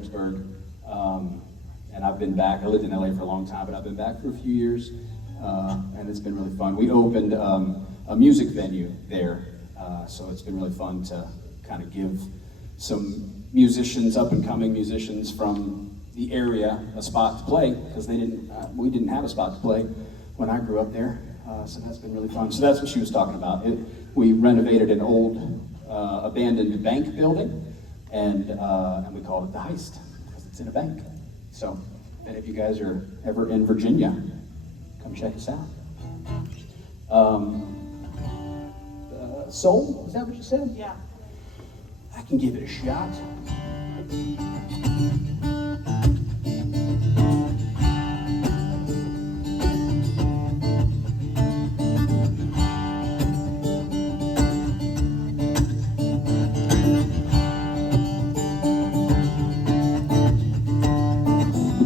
Fredericksburg. And I've been back. I lived in LA for a long time, but I've been back for a few years, and it's been really fun. We opened a music venue there, so it's been really fun to kind of give some musicians, up-and-coming musicians from the area, a spot to play, because we didn't have a spot to play when I grew up there. So that's been really fun. So that's what she was talking about. We renovated an old abandoned bank building, and we called it the Heist because it's in a bank. So if any of you guys are ever in Virginia, come check us out. Soul, is that what you said? Yeah. I can give it a shot.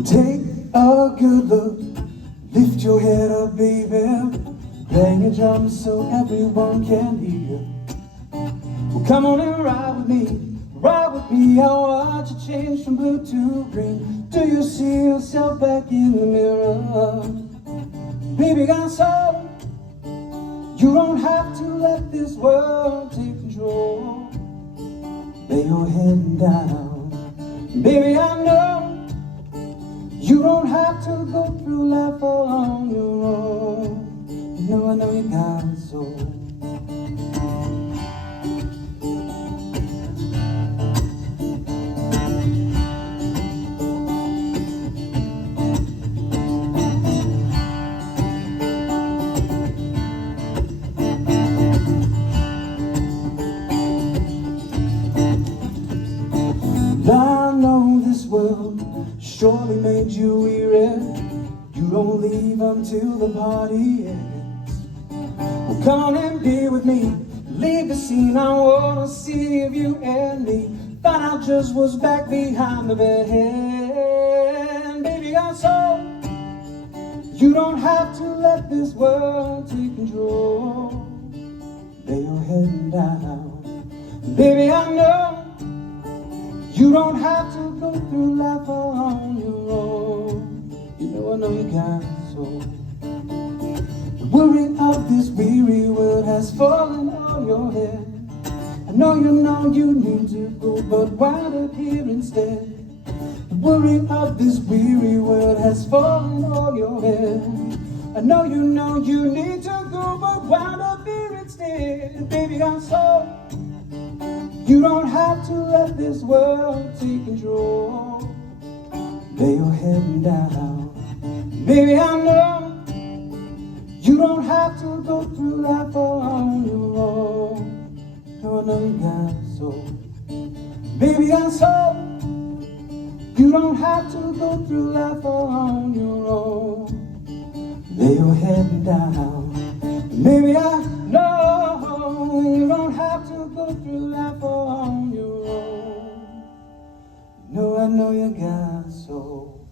Take a good look, lift your head up, baby. Bang a drum so everyone can hear. Well, come on and ride with me, ride with me. I watch you change from blue to green. Do you see yourself back in the mirror? Baby got soul. You don't have to let this world take control. Lay your head down, baby. I know you don't have to go through life all on your own. I know you got a soul. I know this world surely made you weary. You don't leave until the party ends. Well, come on and be with me. Leave the scene. I wanna see if you and me find out just what's back behind the bed. Baby got soul. You don't have to let this world take control. Lay your head down, baby. I know you don't have to go through life all on your own. I know you got soul. The worry of this weary world has fallen on your head. I know you need to go, but wind up here instead. The worry of this weary world has fallen on your head. I know you need to go, but wind up here instead. Baby got soul. You don't have to let this world take control. Lay your head down, baby. I know you don't have to go through life all on your own. I know you got soul, baby. Got soul. You don't have to go through life all on your own. Lay your head down, baby. I know you don't have to go through life all on your own. I know you got soul.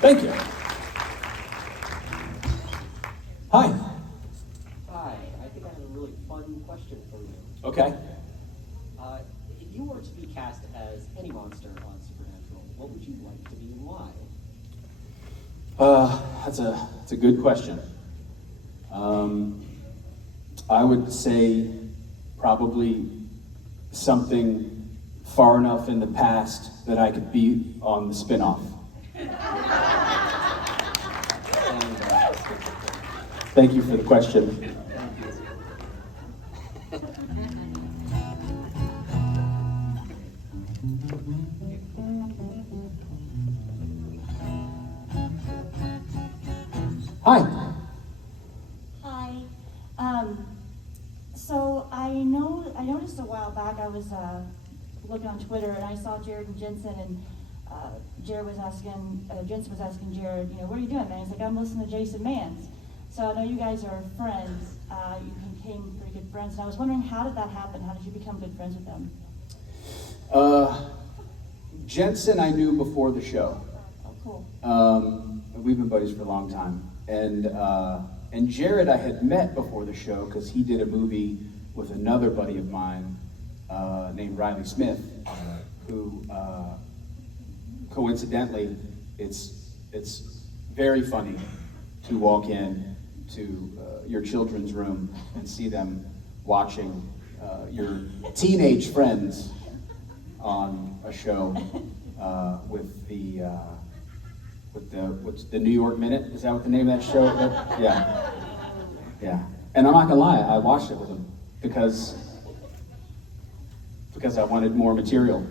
Thank you. Hi. Hi, I think I have a really fun question for you. Okay. If you were to be cast as any monster on Supernatural, what would you like to be and why? That's a good question. I would say probably something far enough in the past that I could be on the spinoff. Thank you for the question. Hi. Hi. So I noticed a while back I was looking on Twitter and I saw Jared and Jensen and Jensen was asking Jared, what are you doing, man? He's like, I'm listening to Jason Manns. So I know you guys are friends. You became pretty good friends, and I was wondering, how did that happen? How did you become good friends with them? Jensen I knew before the show. Oh, cool. We've been buddies for a long time. And Jared I had met before the show because he did a movie with another buddy of mine named named Riley Smith, who coincidentally, it's very funny to walk in to your children's room and see them watching your teenage friends on a show with what's the New York Minute? Is that what the name of that show? Yeah, yeah. And I'm not gonna lie, I watched it with them because I wanted more material.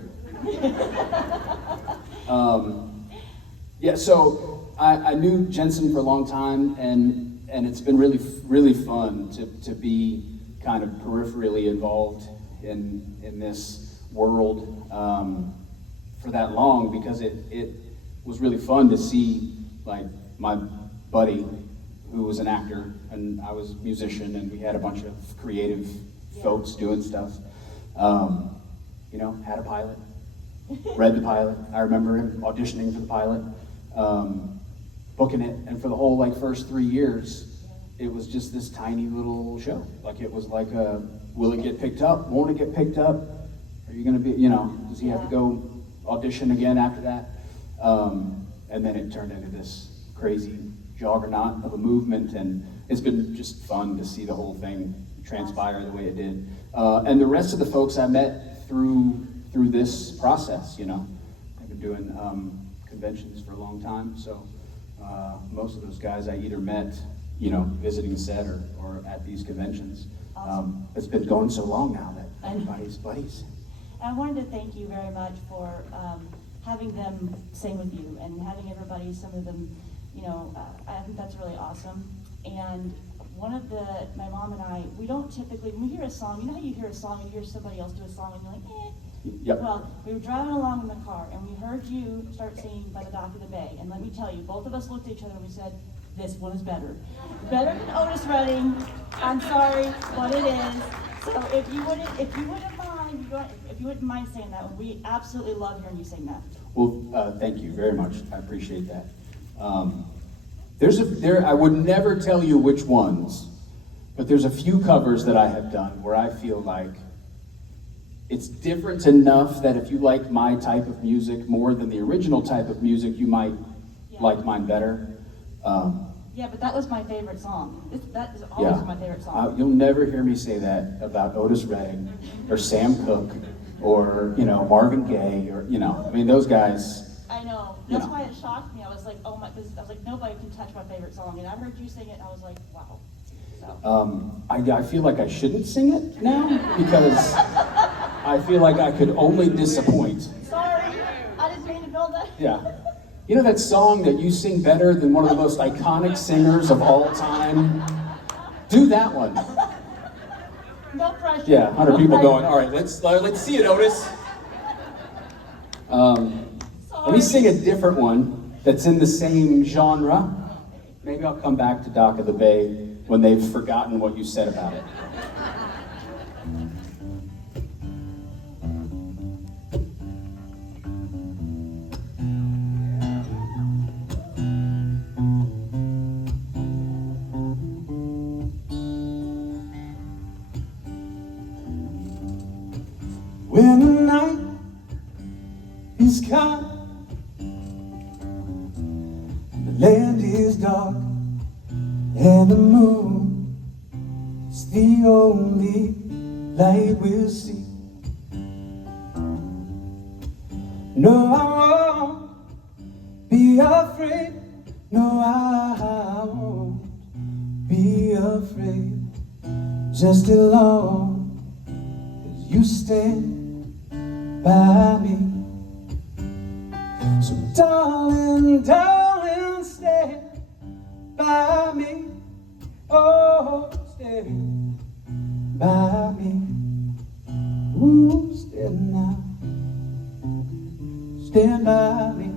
Yeah, so I knew Jensen for a long time, and it's been really fun to be kind of peripherally involved in this world for that long, because it was really fun to see, like, my buddy who was an actor and I was a musician, and we had a bunch of creative folks doing stuff. You know, had a pilot, read the pilot. I remember him auditioning for the pilot, booking it, and for the whole first 3 years, it was just this tiny little show. Like, it was like will it get picked up? Won't it get picked up? Are you gonna be, does he have to go audition again after that? And then it turned into this crazy juggernaut of a movement, and it's been just fun to see the whole thing transpire the way it did. And the rest of the folks I met through this process, I've been doing conventions for a long time, so most of those guys I either met, visiting set or at these conventions. Awesome. It's been going so long now that I know. everybody's buddies. And I wanted to thank you very much for having them sing with you and having everybody, some of them, I think that's really awesome. And my mom and I, we don't typically, when we hear a song, you know how you hear a song and you hear somebody else do a song and you're like, eh. Yep. Well, we were driving along in the car and we heard you start singing By the Dock of the Bay. And let me tell you, both of us looked at each other and we said, this one is better. Better than Otis Redding. I'm sorry, but it is. So if you wouldn't mind saying that one, we absolutely love hearing you sing that. Well, thank you very much. I appreciate that. I would never tell you which ones, but there's a few covers that I have done where I feel like it's different enough that if you like my type of music more than the original type of music, you might like mine better. Yeah, but that was my favorite song. That is always my favorite song. You'll never hear me say that about Otis Redding or Sam Cooke or Marvin Gaye or those guys. I know. That's why it shocked me. I was like, oh my, I was like, nobody can touch my favorite song. And I heard you sing it, and I was like, wow. So. I feel like I shouldn't sing it now because I feel like I could only disappoint. Sorry, I didn't mean to build that. Yeah. You know that song that you sing better than one of the most iconic singers of all time? Do that one. No pressure. Yeah, 100 No people pressure. going, all right, let's see it, Otis. Let me sing a different one that's in the same genre. Maybe I'll come back to Dock of the Bay when they've forgotten what you said about it. When the night is come and the land is dark and the moon is the only light we'll see. No, I won't be afraid. No, I won't be afraid. Just as long as you stand by me. So darling, darling, stand by me. Oh, stand by me. Ooh, stand now. Stand by me.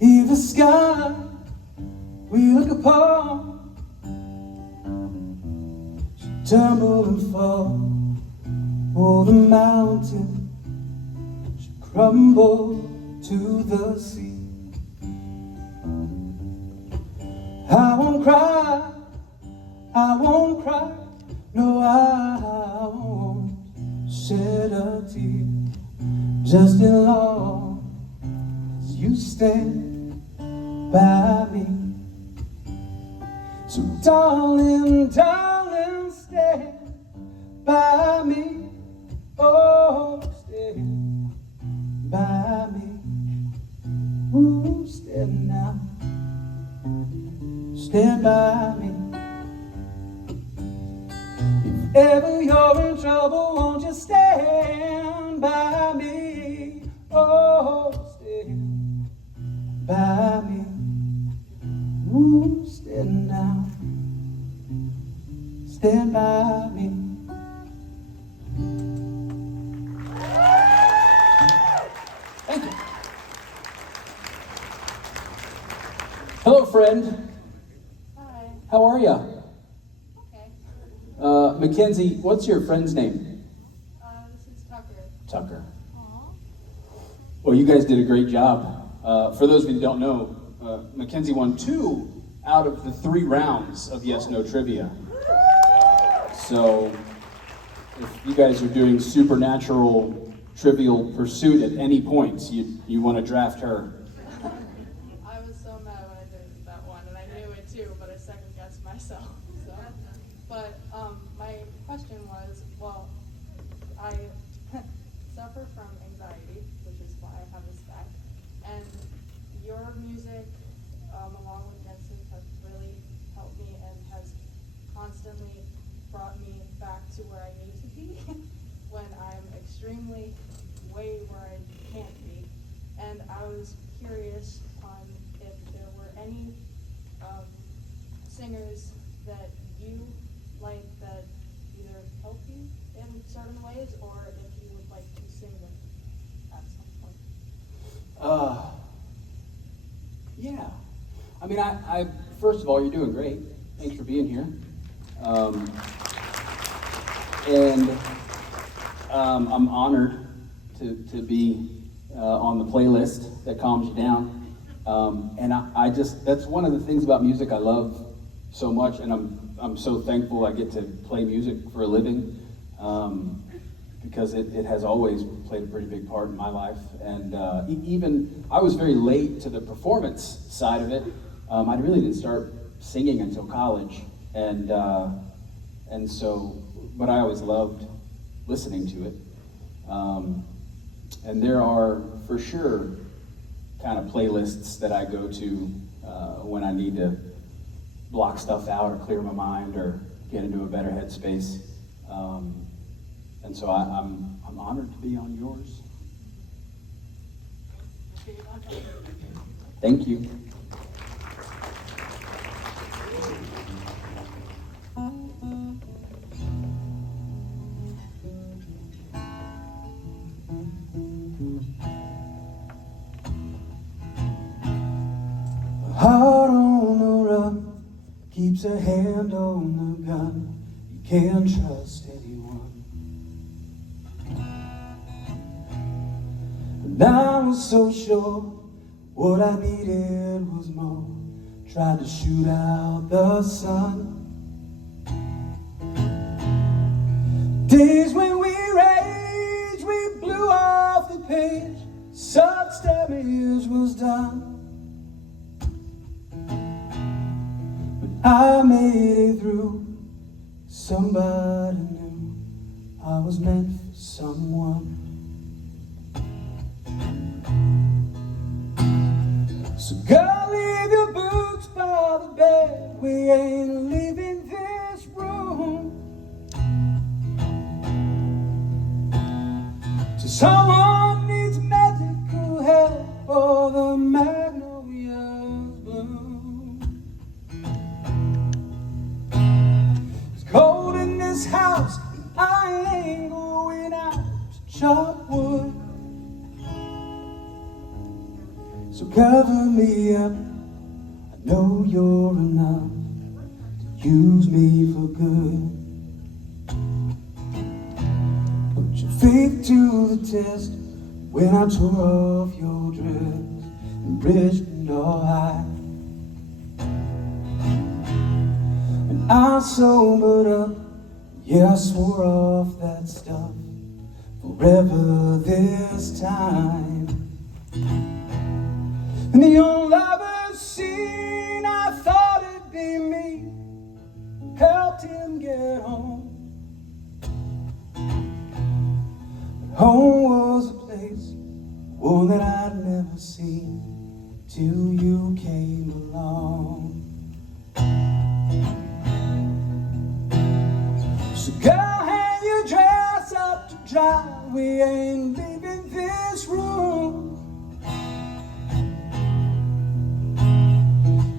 If the sky we look upon tumble and fall, or the mountain should crumble to the sea. I won't cry, I won't cry, no, I won't shed a tear just as long as you stand by me. So darling, darling, stand by me. Oh, stand by me. Ooh, stand now. Stand by me. If ever you're in trouble, won't you stand by me? Oh, stand by me. Ooh, stand now. Stand by me. Thank you. Hello, friend. Hi. How are ya? Okay. Mackenzie, what's your friend's name? This is Tucker. Tucker. Aw. Well, you guys did a great job. For those of you who don't know, Mackenzie won 2 out of the 3 rounds of Yes No Trivia. So, if you guys are doing supernatural trivial pursuit at any point, you want to draft her. I was so mad when I did that one, and I knew it too, but I second guessed myself. So, but my question was, well, I suffer from anxiety, which is why I have this back, and your music, along with Jensen, has really helped me and has constantly brought me back to where I need to be when I'm extremely way where I can't be. And I was curious on if there were any singers that you like that either help you in certain ways or if you would like to sing them at some point. Yeah. I mean, I first of all, you're doing great. Thanks for being here. I'm honored to be on the playlist that calms you down. And I just, that's one of the things about music I love so much, and I'm so thankful I get to play music for a living, because it has always played a pretty big part in my life. And even, I was very late to the performance side of it. I really didn't start singing until college, and so, but I always loved listening to it. And there are, for sure, kind of playlists that I go to when I need to block stuff out or clear my mind or get into a better headspace. And so I'm honored to be on yours. Thank you. Heart on the run, keeps a hand on the gun. You can't trust anyone. And I was so sure what I needed was more. Tried to shoot out the sun. Days when we raged, we blew off the page. Such damage was done. I made it through. Somebody knew I was meant for someone. So girl, leave your boots by the bed. We ain't leaving this room till someone needs medical help or the magnolias bloom. It's cold in this house, I ain't going out to chop wood. So cover me up, I know you're enough to use me for good. Put your faith to the test when I tore off your dress in Richmond all high. And I sobered up Yeah, I swore off that stuff forever this time. And the only love I've seen, I thought it'd be me, helped him get home. But home was a place, one that I'd never seen till you came along. So go hang your dress up to dry, we ain't leaving this room.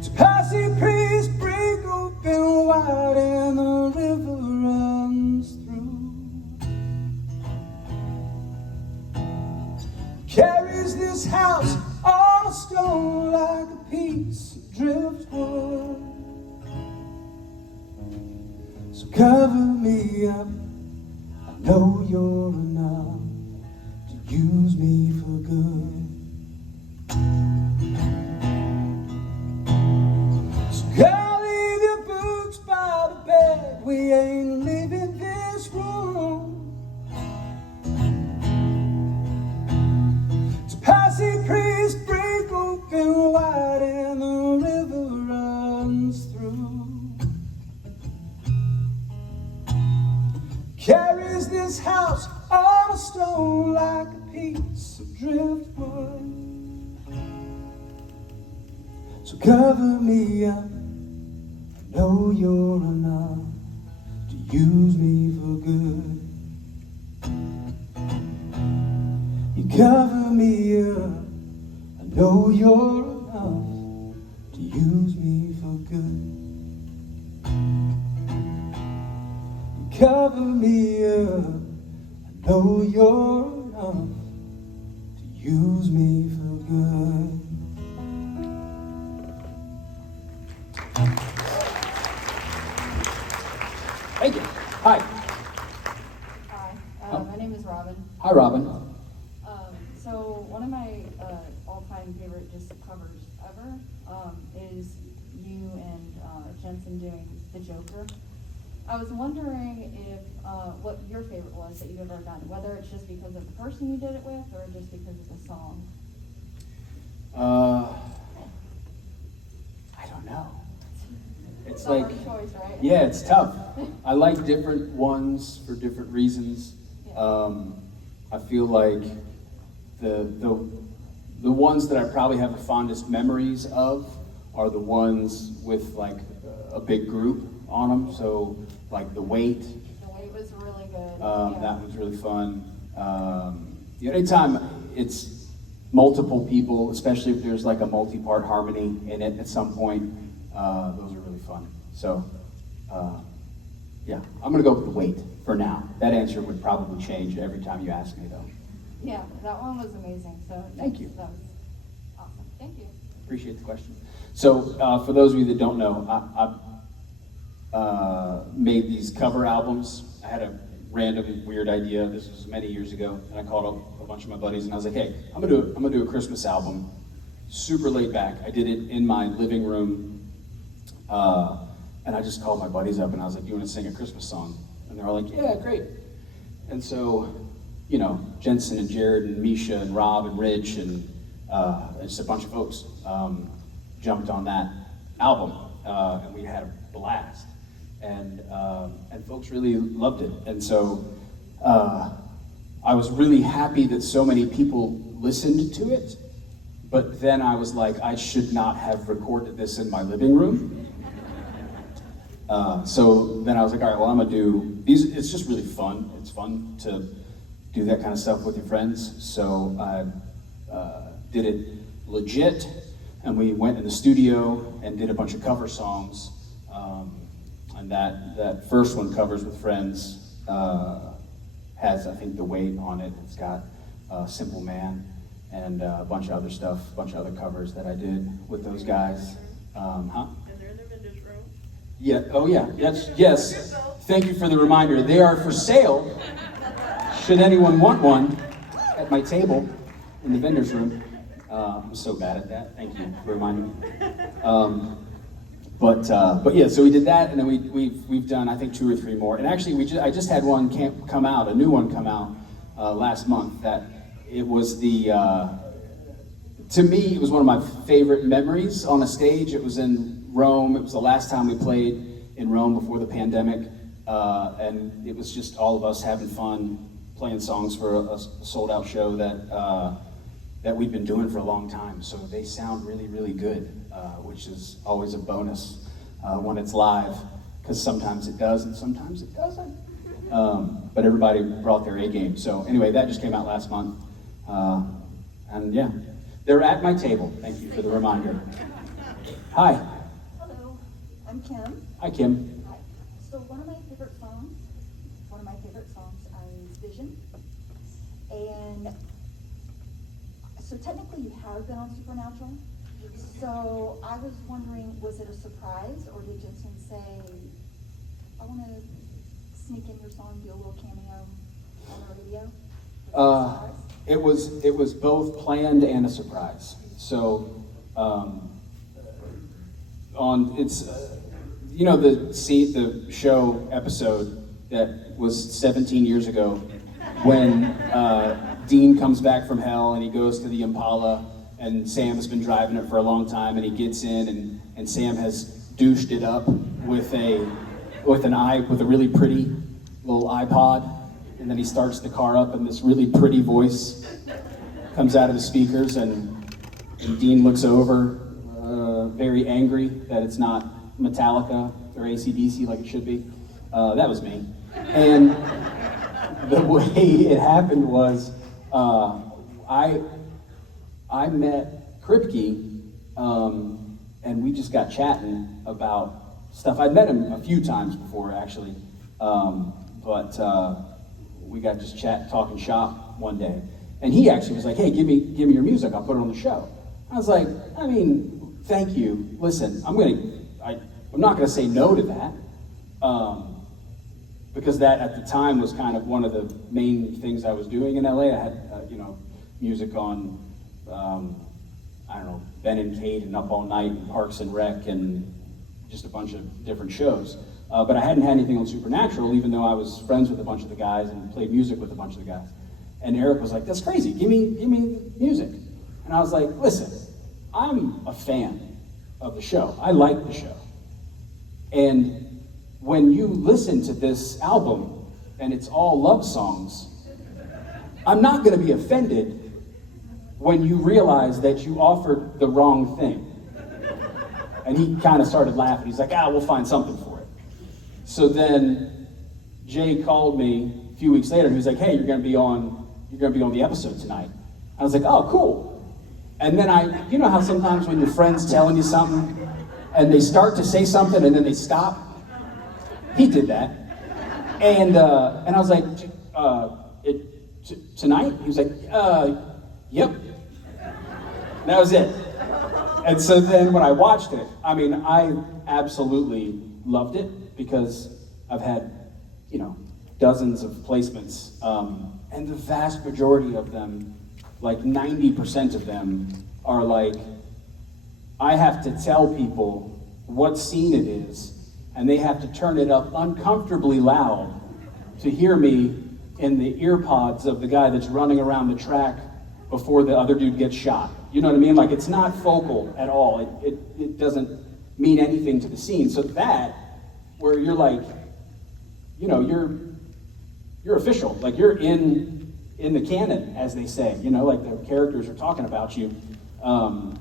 To Passy priest break open wide and the river runs through. Carries this house on a stone like a piece of driftwood. So cover me up, I know you're enough to use me for good. So go leave your boots by the bed, we ain't leaving this room. To Passy priest break open wide and the river runs through. Carries this house on a stone like a piece of driftwood. So cover me up, I know you're enough to use me for good. You cover me up, I know you're enough to use me for good. Cover me up, I know you're enough to use me for good. Thank you. Hi. Hi, my name is Robin. Hi, Robin. So one of my all-time favorite just covers ever is you and Jensen doing The Joker. I was wondering if what your favorite was that you've ever done, whether it's just because of the person you did it with or just because of the song. I don't know. It's It's a like, hard choice, right? yeah, it's tough. I like different ones for different reasons. Yeah. I feel like the ones that I probably have the fondest memories of are the ones with like a big group on them. So like The Wait, The Wait was really good. that was really fun. Anytime it's multiple people, especially if there's like a multi-part harmony in it at some point, those are really fun. So, yeah, I'm gonna go with The Wait for now. That answer would probably change every time you ask me though. Yeah, that one was amazing. So Thank you. That was awesome. Thank you. Appreciate the question. So, for those of you that don't know, I've made these cover albums. I had a random weird idea. This was many years ago, and I called up a bunch of my buddies, and I was like, "Hey, I'm gonna do a Christmas album, super laid back." I did it in my living room, and I just called my buddies up, and I was like, "You want to sing a Christmas song?" And they were like, "Yeah, great." And so, you know, Jensen and Jared and Misha and Rob and Rich and just a bunch of folks jumped on that album, and we had a blast. And folks really loved it. And so I was really happy that so many people listened to it, but then I was like, I should not have recorded this in my living room. So then I was like, all right, well, I'm gonna do these. It's just really fun. It's fun to do that kind of stuff with your friends. So I did it legit, and we went in the studio and did a bunch of cover songs. And that first one, Covers with Friends, has, I think, The Wait on it. It's got Simple Man and a bunch of other stuff, a bunch of other covers that I did with those guys. And they're in the vendor's room. Yeah, oh yeah, yes. Thank you for the reminder. They are for sale. Should anyone want one, at my table in the vendor's room. I'm so bad at that. Thank you for reminding me. But yeah, so we did that, and then we've done, I think, 2 or 3 more. And actually, I just had one come out, a new one come out last month. That it was to me, it was one of my favorite memories on a stage. It was in Rome. It was the last time we played in Rome before the pandemic, and it was just all of us having fun, playing songs for a sold-out show that we've been doing for a long time. So they sound really, really good, which is always a bonus when it's live, because sometimes it does and sometimes it doesn't. But everybody brought their A game. So anyway, that just came out last month. And yeah, they're at my table. Thank you for the reminder. Hi. Hello, I'm Kim. Hi, Kim. Hi. So one of my favorite songs is Vision. And so technically you have been on Supernatural. So I was wondering, was it a surprise, or did Jensen say, I want to sneak in your song, do a little cameo on our video? Was it a surprise? It was both planned and a surprise. So the show episode that was 17 years ago, when Dean comes back from hell and he goes to the Impala, and Sam has been driving it for a long time, and he gets in, and Sam has douched it up with a really pretty little iPod, and then he starts the car up, and this really pretty voice comes out of the speakers, and Dean looks over, very angry that it's not Metallica or AC/DC like it should be. That was me. And the way it happened was, I met Kripke, and we just got chatting about stuff. I'd met him a few times before, actually, but we got just talking shop one day, and he actually was like, "Hey, give me your music. I'll put it on the show." I was like, "I mean, thank you. Listen, I'm not gonna say no to that." Because that at the time was kind of one of the main things I was doing in LA. I had, music on, I don't know, Ben and Kate and Up All Night and Parks and Rec and just a bunch of different shows. But I hadn't had anything on Supernatural, even though I was friends with a bunch of the guys and played music with a bunch of the guys. And Eric was like, "That's crazy, give me music." And I was like, "Listen, I'm a fan of the show. I like the show. And when you listen to this album and it's all love songs, I'm not going to be offended when you realize that you offered the wrong thing." And he kind of started laughing. He's like, "We'll find something for it." So then Jay called me a few weeks later, and he was like, "Hey, you're going to be on the episode tonight." I was like, "Oh, cool." And then you know how sometimes when your friend's telling you something and they start to say something and then they stop? He did that. And I was like, "Tonight?" He was like, "Yep." And that was it. And so then when I watched it, I absolutely loved it, because I've had, dozens of placements, and the vast majority of them, like 90% of them, are like, I have to tell people what scene it is, and they have to turn it up uncomfortably loud to hear me in the ear pods of the guy that's running around the track before the other dude gets shot. You know what I mean? Like, it's not focal at all. It doesn't mean anything to the scene. So that, where you're like, you're official. Like, you're in the canon, as they say. Like the characters are talking about you, or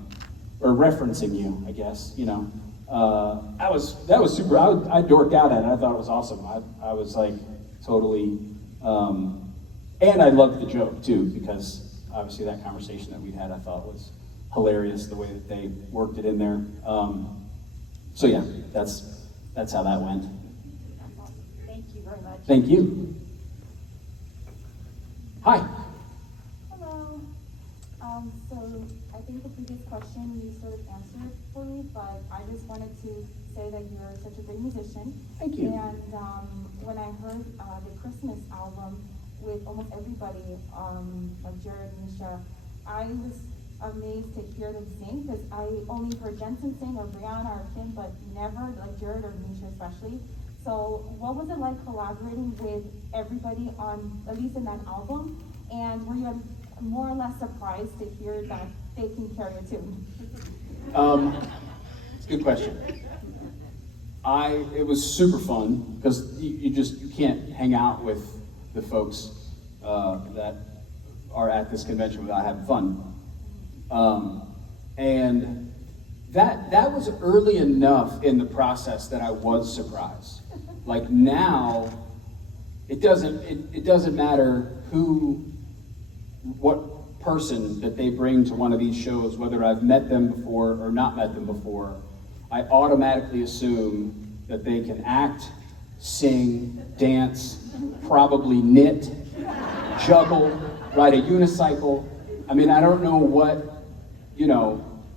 referencing you, I guess. That was super. I dorked out at it. I thought it was awesome. I was like totally, and I loved the joke too, because obviously that conversation that we had, I thought was hilarious, the way that they worked it in there. So yeah, that's how that went. Thank you very much. Thank you. Hi. Hello. So I think the previous question you sort of answered for me, but I just wanted to say that you're such a great musician. Thank you. And when I heard the Christmas album with almost everybody, like Jared, Misha, I amazed to hear them sing, because I only heard Jensen sing or Brianna or Kim, but never like Jared or Nisha especially. So what was it like collaborating with everybody on, at least in that album? And were you more or less surprised to hear that they can carry a tune? It's a good question. It was super fun because you can't hang out with the folks that are at this convention without having fun. And that was early enough in the process that I was surprised. Like now, it doesn't matter what person that they bring to one of these shows, whether I've met them before or not met them before. I automatically assume that they can act, sing, dance, probably knit, juggle, ride a unicycle. I mean, I don't know what,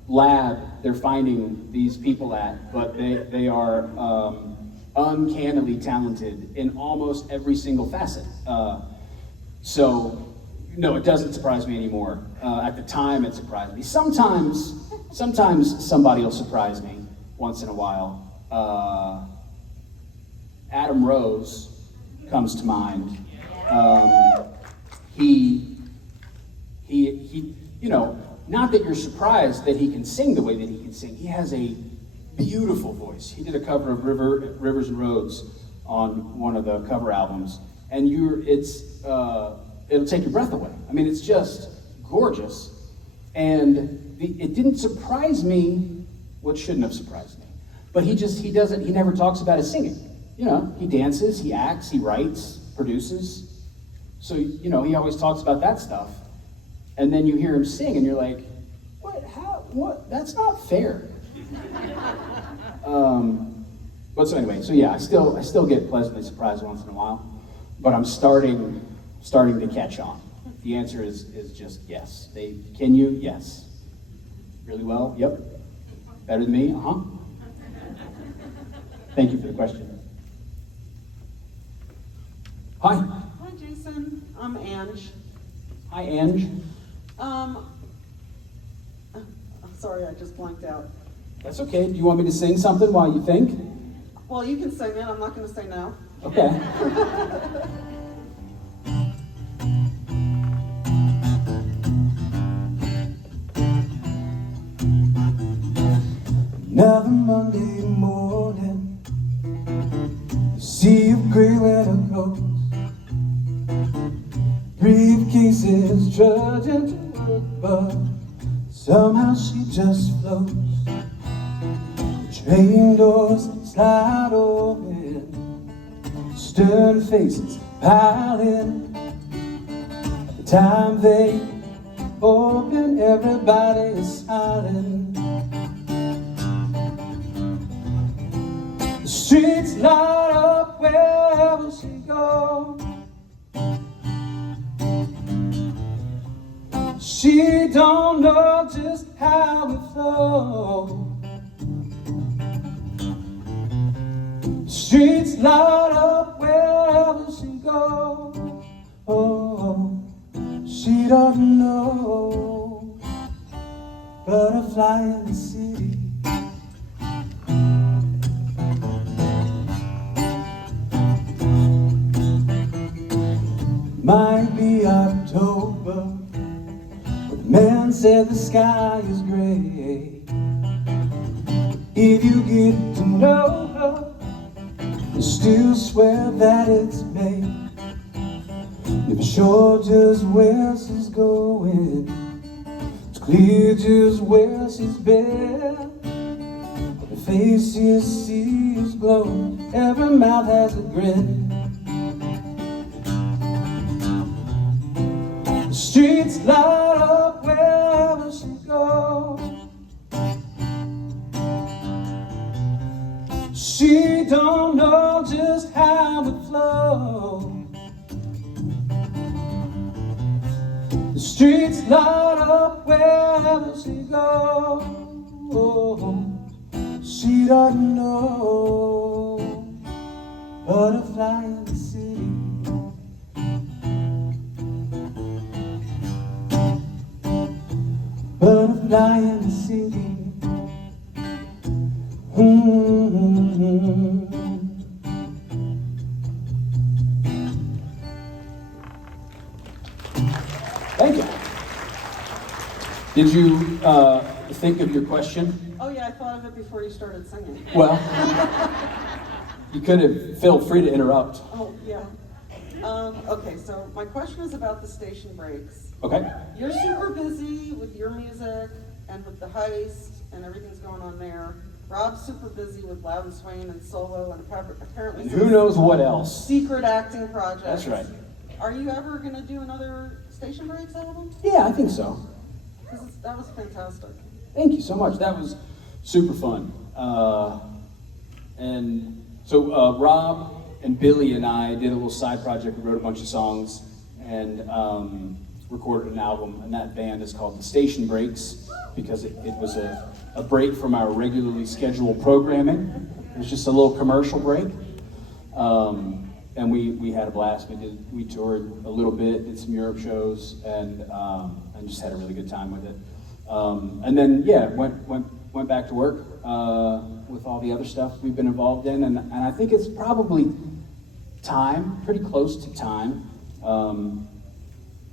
lab they're finding these people at, but they are uncannily talented in almost every single facet. So, no, it doesn't surprise me anymore. At the time, it surprised me. Sometimes somebody will surprise me once in a while. Adam Rose comes to mind. He, not that you're surprised that he can sing the way that he can sing. He has a beautiful voice. He did a cover of Rivers and Roads on one of the cover albums, and it'll take your breath away. I mean, it's just gorgeous. And it didn't surprise me, what shouldn't have surprised me. But he never talks about his singing. He dances, he acts, he writes, produces. So, he always talks about that stuff. And then you hear him sing and you're like, what? That's not fair. But so anyway, I still get pleasantly surprised once in a while. But I'm starting to catch on. The answer is just yes. Can you? Yes. Really well? Yep. Better than me? Uh-huh. Thank you for the question. Hi. Hi, Jason. I'm Ange. Hi, Ange. Sorry, I just blanked out. That's okay. Do you want me to sing something while you think? Well, you can sing it. I'm not going to say no. Okay. Another Monday morning, a sea of gray letter coats, briefcases trudging to work, but somehow she just floats. The train doors slide open, stern faces pile in. By the time they open, everybody is silent. The streets light up wherever she goes. She don't know just how it flows. The streets light up wherever she goes. Oh, she don't know. Butterfly in the city. Might be October, but the man said the sky is gray. If you get to know her, you still swear that it's May. Never sure just where she's going, it's clear just where she's been. The face you see is glowing, every mouth has a grin. The streets light up wherever she goes. She don't know just how it flows. The streets light up wherever she goes. She doesn't know. Butterfly in the city. But lying and sinking. Mm-hmm. Thank you. Did you think of your question? Oh yeah, I thought of it before you started singing. Well, you could have, feel free to interrupt. Oh, yeah. Okay, so my question is about the station breaks. Okay? You're super busy with your music and with the heist and everything's going on there. Rob's super busy with Loud and Swain and solo and apparently And who knows what else? secret acting projects. That's right. Are you ever gonna do another Station Breaks album? Yeah, I think so. Because that was fantastic. Thank you so much. That was super fun. And so Rob and Billy and I did a little side project. We wrote a bunch of songs and recorded an album. And that band is called The Station Breaks because it was a break from our regularly scheduled programming. It was just a little commercial break. And we had a blast. We toured a little bit, did some Europe shows, and just had a really good time with it. And then went back to work with all the other stuff we've been involved in, and I think it's probably time, pretty close to time.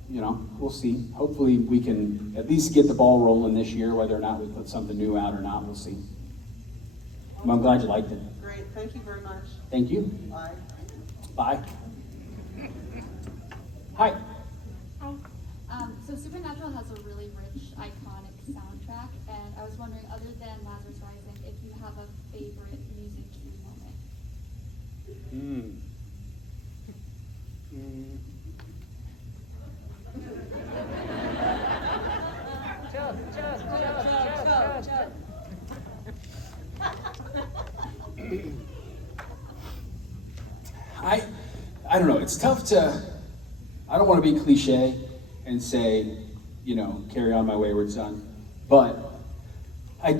We'll see. Hopefully we can at least get the ball rolling this year, whether or not we put something new out or not, we'll see. I'm glad you liked it. Great, thank you very much. Thank you. Bye. Bye. Hi. Hi. So Supernatural has a really rich, iconic soundtrack, and I was wondering, other than Lazarus Rising, if you have a favorite music cue moment. I don't know, it's tough to, I don't want to be cliche and say, carry on my wayward son, but I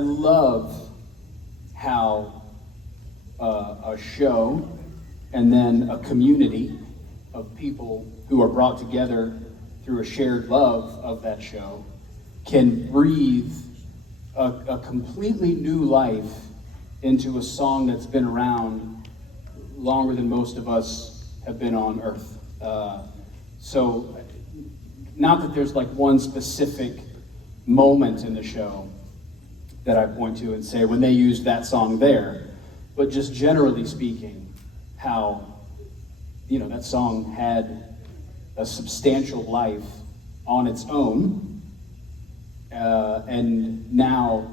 love how a show and then a community of people who are brought together through a shared love of that show can breathe a completely new life into a song that's been around longer than most of us have been on Earth. So, not that there's like one specific moment in the show that I point to and say when they used that song there, but just generally speaking, how that song had a substantial life on its own, and now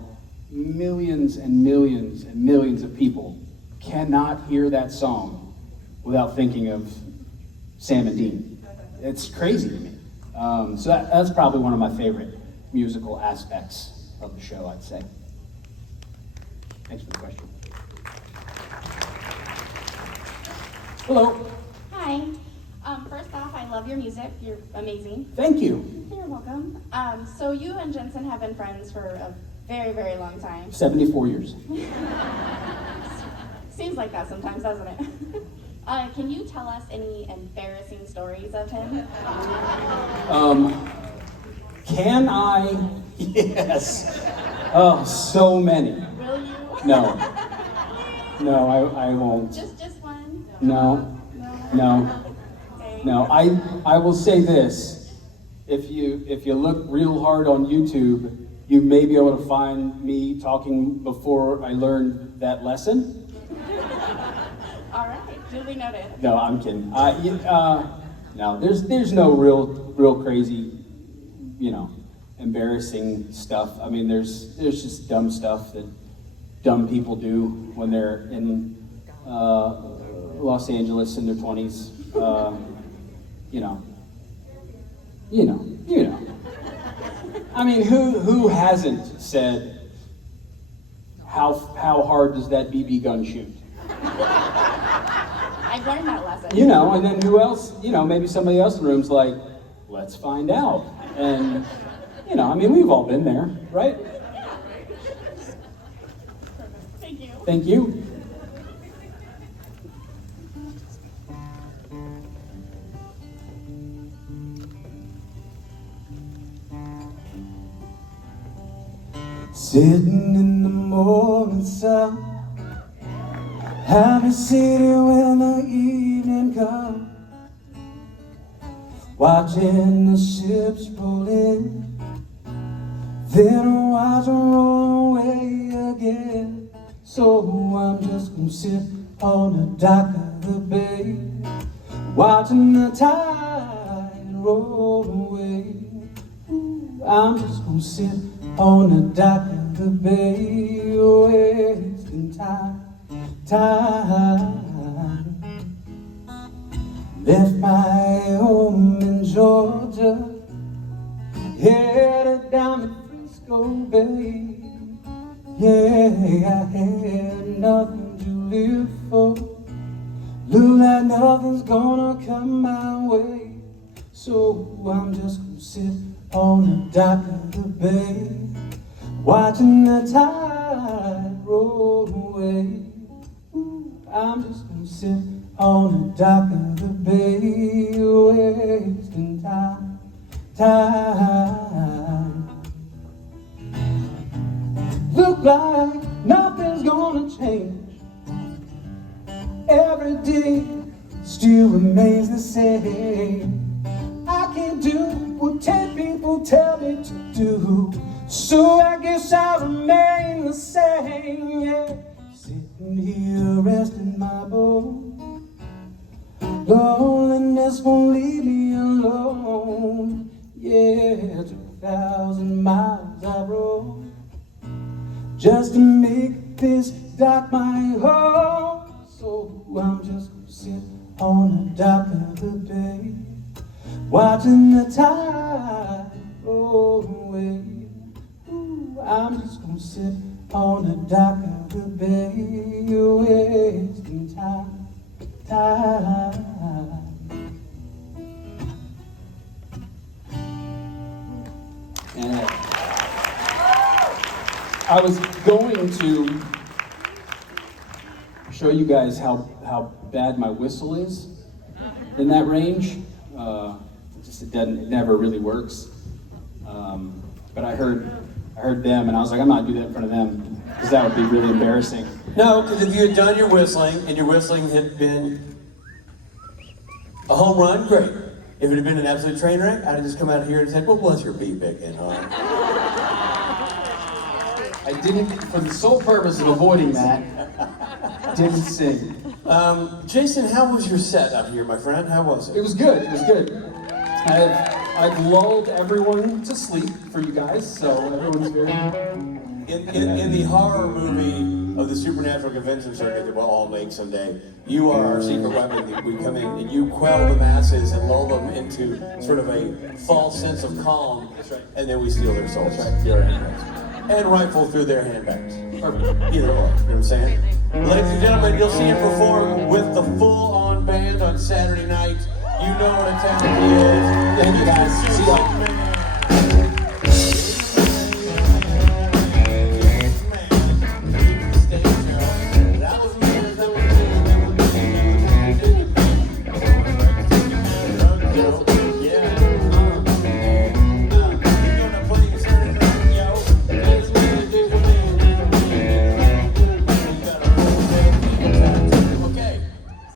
millions and millions and millions of people cannot hear that song without thinking of Sam and Dean. It's crazy to me. So that's probably one of my favorite musical aspects of the show, I'd say. Thanks for the question. Hello. Hi. First off, I love your music. You're amazing. Thank you. You're welcome. So you and Jensen have been friends for a very, very long time. 74 years. Seems like that sometimes, doesn't it? Can you tell us any embarrassing stories of him? Can I? Yes. Oh, so many. Will you? No. No, I won't. Just one? No. No. Okay. No. I will say this. If you look real hard on YouTube, you may be able to find me talking before I learned that lesson. All right. Duly noted. No, I'm kidding. No, there's no real crazy, embarrassing stuff. I mean, there's just dumb stuff that dumb people do when they're in Los Angeles in their 20s. I mean, who hasn't said, how hard does that BB gun shoot? I've learned that lesson. And then who else, maybe somebody else in the room's like, let's find out. And, we've all been there, right? Thank you. Thank you. Sitting in the morning sun, happy city when the evening comes, watching the ships roll in, then watch them roll away again. So I'm just gonna sit on the dock of the bay, watching the tide roll away. I'm just gonna sit on the dock of the bay, wasting time. Left my home in Georgia, headed down to Frisco Bay. Yeah, I had nothing to live for. Look like nothing's gonna come my way. So I'm just gonna sit on the dock of the bay, watching the tide roll away. I'm just gonna sit on the dock of the bay, wasting time. Look like nothing's gonna change. Every day still remains the same. I can't do what 10 people tell me to do, so I guess I'll remain the same. Yeah, sitting here resting my bones. Loneliness won't leave me alone. Yeah, 2,000 miles I rode just to make this dock my home. So I'm just gonna sit on the dock of the bay, watching the tide roll away. I'm just gonna sit on the dock of the bay, wasting time. And I was going to show you guys how bad my whistle is in that range. It never really works. But I heard them, and I was like, I'm not gonna do that in front of them, because that would be really embarrassing. No, because if you had done your whistling, and your whistling had been a home run, great. If it had been an absolute train wreck, I'd have just come out here and said, well, bless your beat picking, huh? I didn't, for the sole purpose of avoiding that, didn't sing. Jason, how was your set up here, my friend? How was it? It was good, it was good. I've lulled everyone to sleep for you guys, so everyone's very... In the horror movie of the Supernatural Convention Circuit that we'll all make someday, you are our secret weapon. We come in and you quell the masses and lull them into sort of a false sense of calm, and then we steal their souls. And rifle through their handbags. Perfect. Either or, you know what I'm saying? Ladies and gentlemen, you'll see him perform with the full-on band on Saturday night. You know what a talent he is. Thank you guys. See ya.